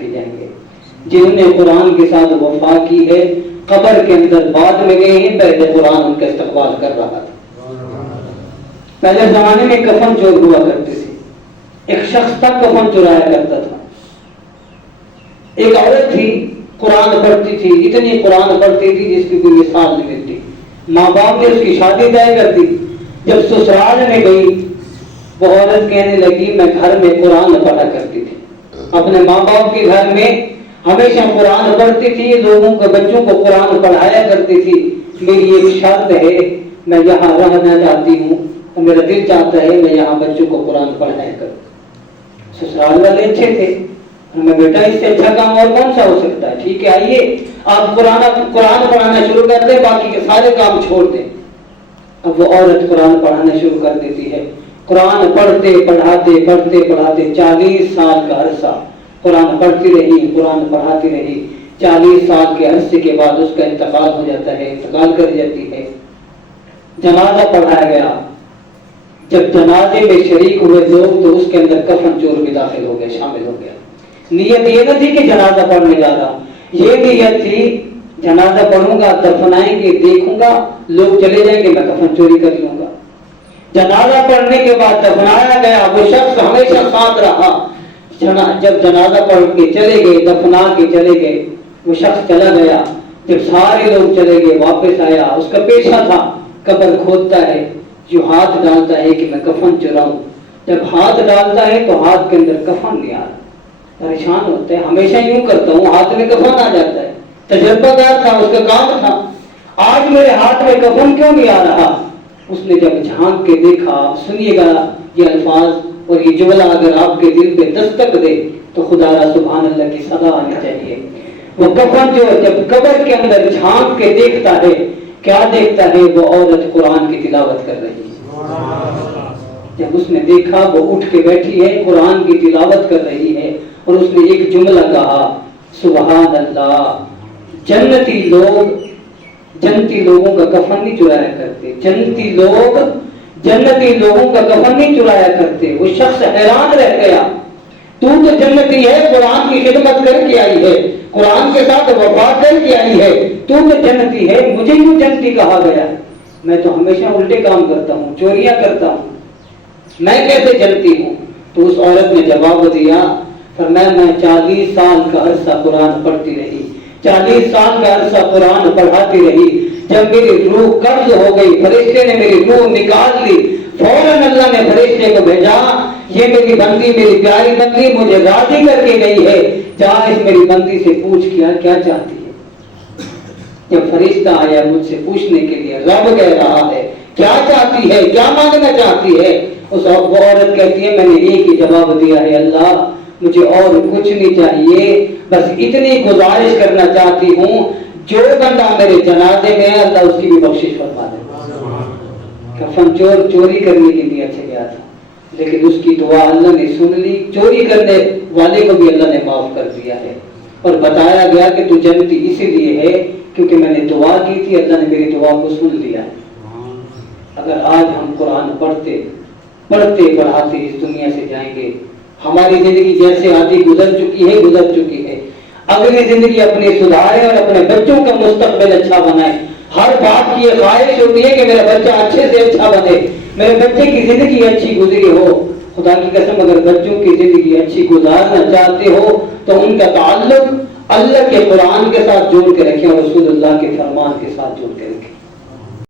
کے جائیں گے۔ جنہوں نے قرآن کے ساتھ وفا کی ہے قبر کے اندر بعد میں گئے ہیں، پہلے قرآن ان کا استقبال کر رہا تھا۔ پہلے زمانے میں کفن چور ہوا کرتے تھے، ایک شخص تھا کفن چرایا کرتا تھا۔ ایک عورت تھی قرآن پڑھتی تھی، اتنی قرآن پڑھتی تھی جس کی کوئی مثال نہیں ملتی۔ ماں باپ نے اس کی شادی طے کر دی۔ جب سسرال میں گئی وہ عورت کہنے لگی میں گھر میں قرآن پڑھا کرتی تھی، اپنے ماں باپ کے گھر میں ہمیشہ قرآن پڑھتی تھی، لوگوں کو بچوں کو قرآن پڑھایا کرتی تھی، میری ایک شرط ہے میں یہاں رہنا چاہتی ہوں، میرا دل چاہتا ہے میں یہاں بچوں کو قرآن پڑھایا کروں۔ سسرال والے اچھے تھے، ہمیں بیٹا اس سے اچھا کام اور کون سا ہو سکتا ہے، ٹھیک ہے آئیے آپ قرآن پڑھانا شروع کر دیں، باقی کے سارے کام چھوڑ دیں۔ اب وہ عورت قرآن پڑھانا شروع کر دیتی ہے، قرآن پڑھتے پڑھاتے 40 سال کا عرصہ قرآن پڑھتی رہی، قرآن پڑھاتی رہی۔ 40 سال کے عرصے کے بعد اس کا انتقال ہو جاتا ہے، انتقال کر جاتی ہے۔ جنازہ پڑھایا گیا، جب جنازے میں شریک ہوئے لوگ تو اس کے اندر کفن چور بھی داخل ہو گیا، شامل ہو گیا۔ نیت یہ نہ تھی کہ جنازہ پڑھنے جا رہا، یہ نیت تھی جنازہ پڑھوں گا، دفنائیں گے، دیکھوں گا، لوگ چلے جائیں گے، میں کفن چوری کر لوں گا۔ جنازہ پڑھنے کے بعد دفنایا گیا، وہ شخص ہمیشہ ساتھ رہا۔ جب جنازہ پڑھ کے چلے گئے، دفنا کے چلے گئے، وہ شخص چلا گیا۔ جب سارے لوگ چلے گئے واپس آیا، اس کا پیشہ تھا قبر کھودتا ہے، جو ہاتھ ڈالتا ہے کہ میں کفن چراؤں۔ جب ہاتھ ڈالتا ہے تو ہاتھ کے اندر کفن نہیں آ رہا، پریشان ہوتا ہے، ہمیشہ یوں کرتا ہوں ہاتھ میں کفن آ جاتا ہے، تجربہ کار تھا، اس کا کام تھا، آج میرے ہاتھ میں کفن کیوں نہیں آ رہا؟ اس نے جب جھانک کے دیکھا، سنیے گا یہ الفاظ اور یہ جملہ اگر آپ کے دل پہ دستک دے تو خدا را سبحان اللہ کی صدا آنی چاہیے۔ وہ کفن جو جب قبر کے اندر جھانک کے دیکھتا ہے، کیا دیکھتا ہے؟ وہ عورت قرآن کی تلاوت کر رہی ہے۔ جب اس نے دیکھا وہ اٹھ کے بیٹھی ہے، قرآن کی تلاوت کر رہی ہے، اور اس نے ایک جملہ کہا سبحان اللہ، جنتی لوگوں کا کفن نہیں چرایا کرتے، جنتی لوگوں کا کفن نہیں چرایا کرتے۔ وہ شخص حیران رہ گیا، تو جنتی ہے، قرآن کی خدمت کر کے آئی ہے، قرآن کے ساتھ وفا کر کے آئی ہے، تو جنتی ہے، مجھے کیوں جنتی کہا گیا؟ میں تو ہمیشہ الٹے کام کرتا ہوں، چوریاں کرتا ہوں، میں کیسے جنتی ہوں؟ تو اس عورت نے جواب دیا، فرمایا میں 40 سال کا عرصہ قرآن پڑھتی رہی، 40 سال کا عرصہ قرآن پڑھاتی رہی، جب میری روح قبض ہو گئی، فرشتے نے میری روح نکال لی، فوراً اللہ نے فرشتے کو بھیجا، یہ میری بندی، میری پیاری بندی مجھے راضی کر کے گئی ہے، جا اس میری بندی سے پوچھ کیا چاہتی ہے۔ جب فرشتہ آیا مجھ سے پوچھنے کے لیے، رب کہہ رہا ہے کیا چاہتی ہے، کیا مانگنا چاہتی ہے؟ اس عورت کہتی ہے میں نے ایک ہی جواب دیا ہے، اللہ مجھے اور کچھ نہیں چاہیے، بس اتنی گزارش کرنا چاہتی ہوں جو بندہ میرے جنازے میں ہے اللہ اس کی بھی بخشش فرما دے۔ کفن چور چوری کرنے کی نیت سے گیا تھا، لیکن اس کی دعا اللہ نے سن لی، چوری کرنے والے کو بھی اللہ نے معاف کر دیا ہے، اور بتایا گیا کہ تو جنتی اسی لیے ہے کیونکہ میں نے دعا کی تھی، اللہ نے میری دعا کو سن لیا ہے۔ اگر آج ہم قرآن پڑھتے پڑھاتے اس دنیا سے جائیں گے، ہماری زندگی جیسے آدھی گزر چکی ہے، اگلی زندگی اپنی سدھاریں اور اپنے بچوں کا مستقبل اچھا بنائیں۔ ہر باپ کی یہ خواہش ہوتی ہے کہ میرا بچہ اچھے سے اچھا بنے، میرے بچے کی زندگی اچھی گزری ہو۔ خدا کی قسم اگر بچوں کی زندگی اچھی گزارنا چاہتے ہو تو ان کا تعلق اللہ کے قرآن کے ساتھ جوڑ کے رکھیں اور رسول اللہ کے فرمان کے ساتھ جوڑ کے رکھیں۔